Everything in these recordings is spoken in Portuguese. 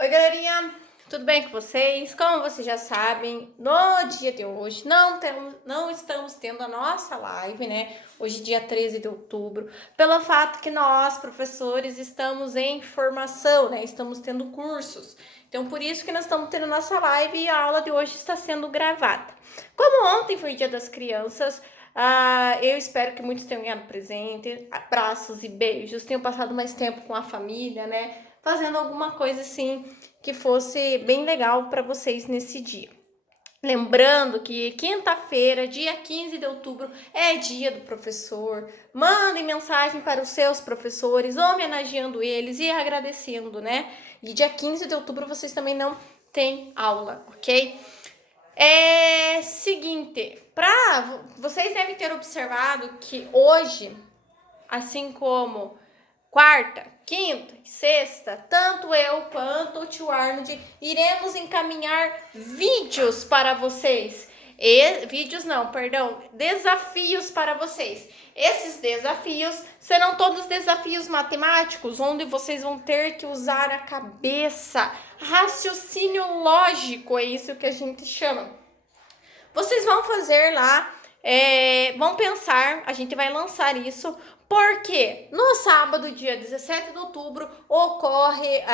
Oi, galerinha, tudo bem com vocês? Como vocês já sabem, no dia de hoje não estamos tendo a nossa live, né? Hoje, dia 13 de outubro, pelo fato que nós, professores, estamos em formação, né? Estamos tendo cursos. Então, por isso que nós estamos tendo nossa live e a aula de hoje está sendo gravada. Como ontem foi o Dia das Crianças, eu espero que muitos tenham ganhado presente, abraços e beijos, tenham passado mais tempo com a família, né? Fazendo alguma coisa assim que fosse bem legal para vocês nesse dia. Lembrando que quinta-feira, dia 15 de outubro, é dia do professor. Mandem mensagem para os seus professores, homenageando eles e agradecendo, né? E dia 15 de outubro vocês também não têm aula, ok? Seguinte, vocês devem ter observado que hoje, assim como quarta, quinta e sexta, tanto eu quanto o tio Arnold iremos encaminhar vídeos para vocês. Desafios para vocês. Esses desafios serão todos desafios matemáticos, onde vocês vão ter que usar a cabeça, raciocínio lógico, é isso que a gente chama. Vocês vão fazer lá, vão pensar, a gente vai lançar isso, porque no sábado, dia 17 de outubro, ocorre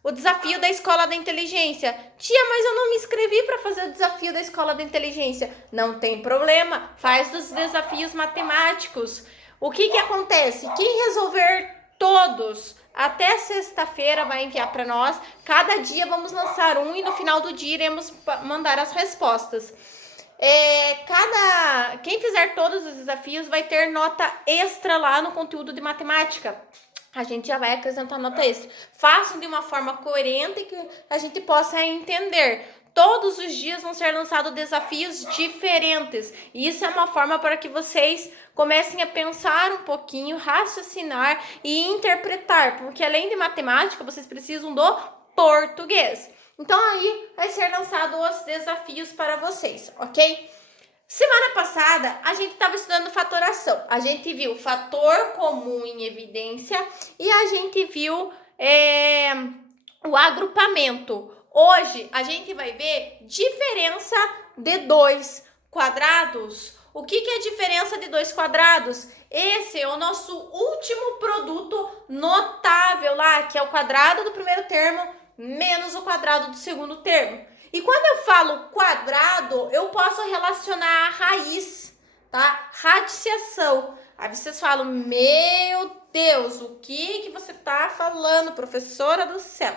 o desafio da Escola da Inteligência. Tia, mas eu não me inscrevi para fazer o desafio da Escola da Inteligência. Não tem problema, faz os desafios matemáticos. O que acontece? Quem resolver todos até sexta-feira vai enviar para nós. Cada dia vamos lançar um e no final do dia iremos mandar as respostas. Quem fizer todos os desafios vai ter nota extra lá no conteúdo de matemática. A gente já vai acrescentar nota extra. Façam de uma forma coerente que a gente possa entender. Todos os dias vão ser lançados desafios diferentes. E isso é uma forma para que vocês comecem a pensar um pouquinho, raciocinar e interpretar. Porque além de matemática, vocês precisam do português. Então aí vai ser lançado os desafios para vocês, ok? Semana passada, a gente estava estudando fatoração. A gente viu fator comum em evidência e a gente viu o agrupamento. Hoje, a gente vai ver diferença de dois quadrados. O que é a diferença de dois quadrados? Esse é o nosso último produto notável lá, que é o quadrado do primeiro termo menos o quadrado do segundo termo. E quando eu falo quadrado, eu posso relacionar a raiz, tá? Radiciação. Aí vocês falam, meu Deus, o que você tá falando, professora do céu?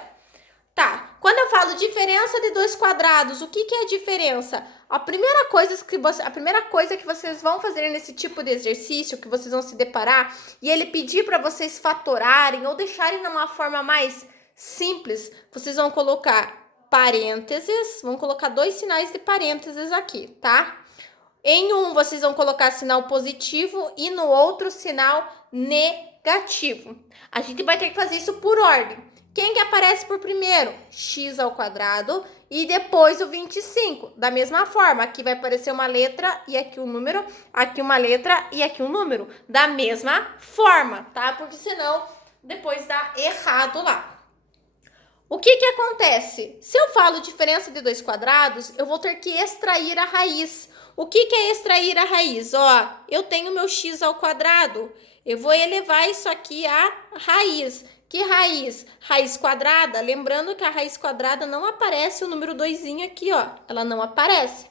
Tá, quando eu falo diferença de dois quadrados, o que é a diferença? A primeira coisa que vocês vão fazer nesse tipo de exercício, que vocês vão se deparar, e ele pedir para vocês fatorarem ou deixarem numa forma mais simples, vocês vão colocar parênteses, vão colocar dois sinais de parênteses aqui, tá? Em um, vocês vão colocar sinal positivo e no outro, sinal negativo. A gente vai ter que fazer isso por ordem. Quem que aparece por primeiro? X ao quadrado e depois o 25. Da mesma forma, aqui vai aparecer uma letra e aqui um número, aqui uma letra e aqui um número. Da mesma forma, tá? Porque senão depois dá errado lá. O que acontece? Se eu falo diferença de dois quadrados, eu vou ter que extrair a raiz. O que é extrair a raiz? Ó, eu tenho meu x ao quadrado. Eu vou elevar isso aqui à raiz. Que raiz? Raiz quadrada. Lembrando que a raiz quadrada não aparece o número 2 aqui, ó. Ela não aparece.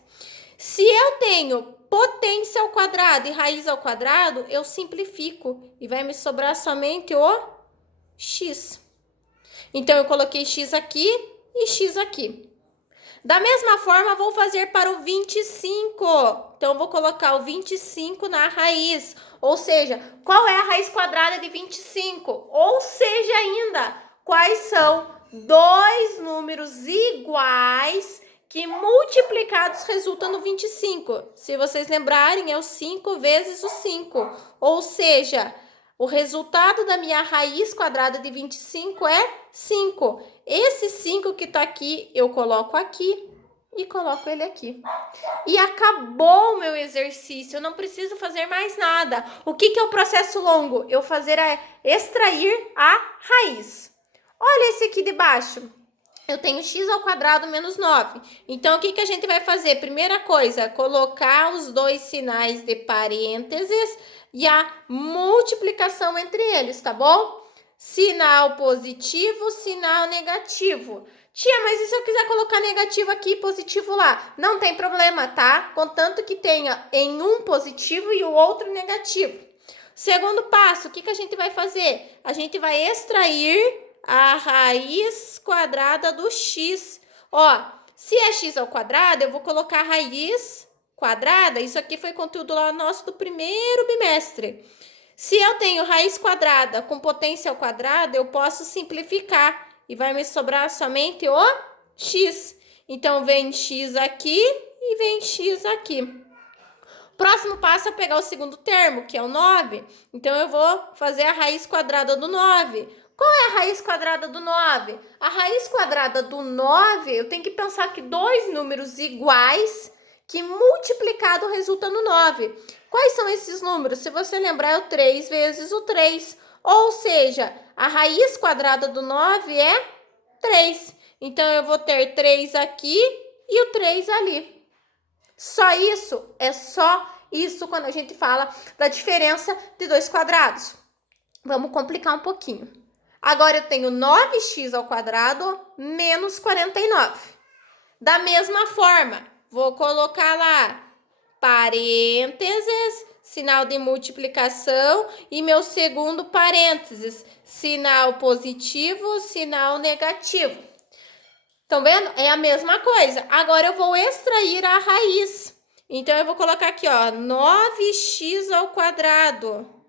Se eu tenho potência ao quadrado e raiz ao quadrado, eu simplifico. E vai me sobrar somente o x. Então, eu coloquei x aqui e x aqui. Da mesma forma, vou fazer para o 25. Então, vou colocar o 25 na raiz. Ou seja, qual é a raiz quadrada de 25? Ou seja ainda, quais são dois números iguais que multiplicados resultam no 25? Se vocês lembrarem, é o 5 vezes o 5. Ou seja, o resultado da minha raiz quadrada de 25 é 5. Esse 5 que tá aqui, eu coloco aqui e coloco ele aqui. E acabou o meu exercício, eu não preciso fazer mais nada. O que é o processo longo? Eu extrair a raiz. Olha esse aqui de baixo. Eu tenho x ao quadrado menos 9. Então, o que a gente vai fazer? Primeira coisa, colocar os dois sinais de parênteses e a multiplicação entre eles, tá bom? Sinal positivo, sinal negativo. Tia, mas e se eu quiser colocar negativo aqui e positivo lá? Não tem problema, tá? Contanto que tenha em um positivo e o outro negativo. Segundo passo, o que a gente vai fazer? A gente vai extrair a raiz quadrada do x. Ó, se é x ao quadrado, eu vou colocar a raiz quadrada. Isso aqui foi conteúdo lá nosso do primeiro bimestre. Se eu tenho raiz quadrada com potência ao quadrado, eu posso simplificar. E vai me sobrar somente o x. Então, vem x aqui e vem x aqui. Próximo passo é pegar o segundo termo, que é o 9. Então, eu vou fazer a raiz quadrada do 9. Qual é a raiz quadrada do 9? A raiz quadrada do 9, eu tenho que pensar que dois números iguais, que multiplicado resulta no 9. Quais são esses números? Se você lembrar, é o 3 vezes o 3. Ou seja, a raiz quadrada do 9 é 3. Então, eu vou ter 3 aqui e o 3 ali. Só isso? É só isso quando a gente fala da diferença de dois quadrados. Vamos complicar um pouquinho. Agora, eu tenho 9x ao quadrado menos 49. Da mesma forma, vou colocar lá parênteses, sinal de multiplicação e meu segundo parênteses, sinal positivo, sinal negativo. Estão vendo? É a mesma coisa. Agora, eu vou extrair a raiz. Então, eu vou colocar aqui, ó, 9x ao quadrado.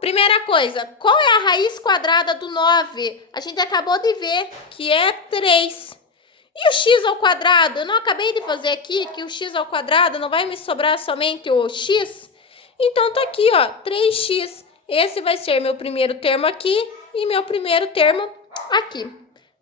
Primeira coisa, qual é a raiz quadrada do 9? A gente acabou de ver que é 3. E o x ao quadrado? Eu não acabei de fazer aqui que o x ao quadrado não vai me sobrar somente o x? Então, tá aqui, ó, 3x. Esse vai ser meu primeiro termo aqui e meu primeiro termo aqui,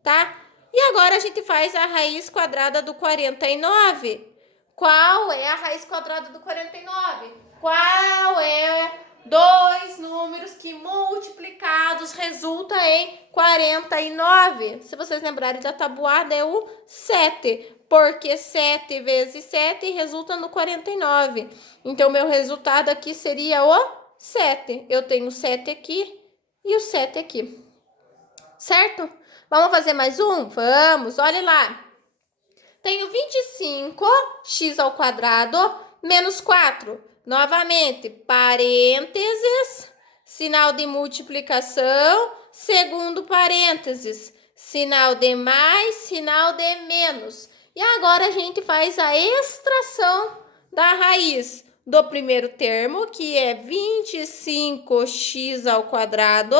tá? E agora, a gente faz a raiz quadrada do 49. Qual é a raiz quadrada do 49? Qual é dois números que multiplicados resulta em 49. Se vocês lembrarem da tabuada, é o 7, porque 7 vezes 7 resulta no 49. Então, meu resultado aqui seria o 7. Eu tenho o 7 aqui e o 7 aqui. Certo? Vamos fazer mais um? Vamos, olha lá. Tenho 25x ao quadrado menos 4. Novamente, parênteses, sinal de multiplicação, segundo parênteses, sinal de mais, sinal de menos. E agora a gente faz a extração da raiz do primeiro termo, que é 25x ao quadrado.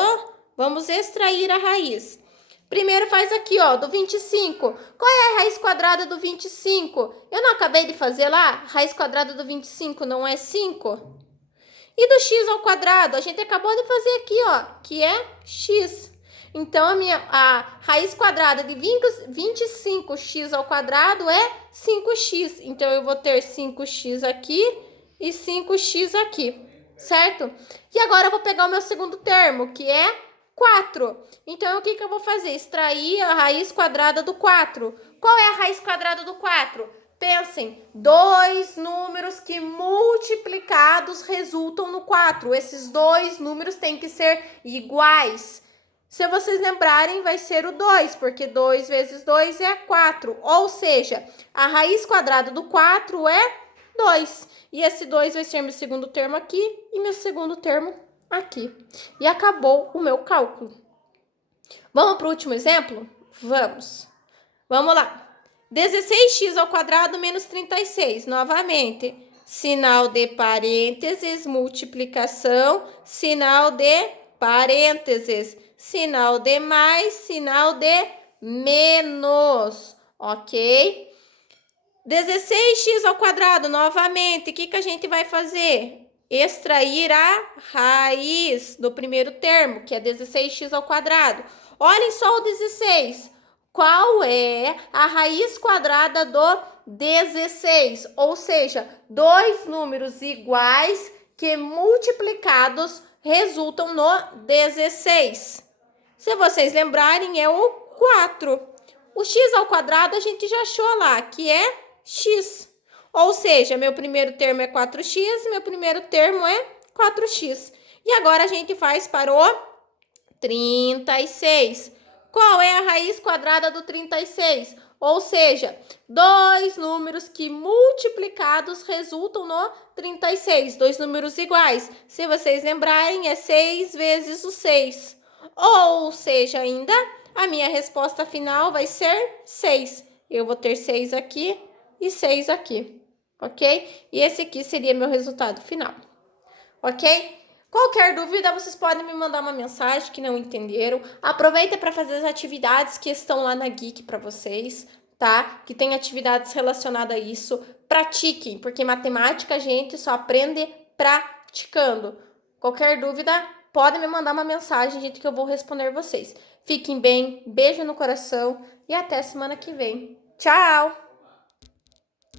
Vamos extrair a raiz. Primeiro faz aqui, ó, do 25. Qual é a raiz quadrada do 25? Eu não acabei de fazer lá? Raiz quadrada do 25 não é 5? E do x ao quadrado? A gente acabou de fazer aqui, ó, que é x. Então, a raiz quadrada de 25x ao quadrado é 5x. Então, eu vou ter 5x aqui e 5x aqui, certo? E agora, eu vou pegar o meu segundo termo, que é 4. Então, o que eu vou fazer? Extrair a raiz quadrada do 4. Qual é a raiz quadrada do 4? Pensem, dois números que multiplicados resultam no 4. Esses dois números têm que ser iguais. Se vocês lembrarem, vai ser o 2, porque 2 vezes 2 é 4. Ou seja, a raiz quadrada do 4 é 2. E esse 2 vai ser meu segundo termo aqui e meu segundo termo aqui. E acabou o meu cálculo. Vamos para o último exemplo? Vamos. Vamos lá. 16x ao quadrado menos 36. Novamente, sinal de parênteses, multiplicação, sinal de parênteses, sinal de mais, sinal de menos. Ok? 16x ao quadrado, novamente, o que a gente vai fazer? Extrair a raiz do primeiro termo, que é 16x ao quadrado. Olhem só o 16. Qual é a raiz quadrada do 16? Ou seja, dois números iguais que multiplicados resultam no 16. Se vocês lembrarem, é o 4. O x ao quadrado a gente já achou lá, que é x. Ou seja, meu primeiro termo é 4x, meu primeiro termo é 4x. E agora a gente faz para o 36. Qual é a raiz quadrada do 36? Ou seja, dois números que multiplicados resultam no 36. Dois números iguais. Se vocês lembrarem, é 6 vezes o 6. Ou seja, ainda, a minha resposta final vai ser 6. Eu vou ter 6 aqui e 6 aqui, ok? E esse aqui seria meu resultado final, ok? Qualquer dúvida, vocês podem me mandar uma mensagem que não entenderam. Aproveita para fazer as atividades que estão lá na Geek para vocês, tá? Que tem atividades relacionadas a isso. Pratiquem, porque matemática a gente só aprende praticando. Qualquer dúvida, podem me mandar uma mensagem, gente, que eu vou responder vocês. Fiquem bem, beijo no coração e até semana que vem. Tchau!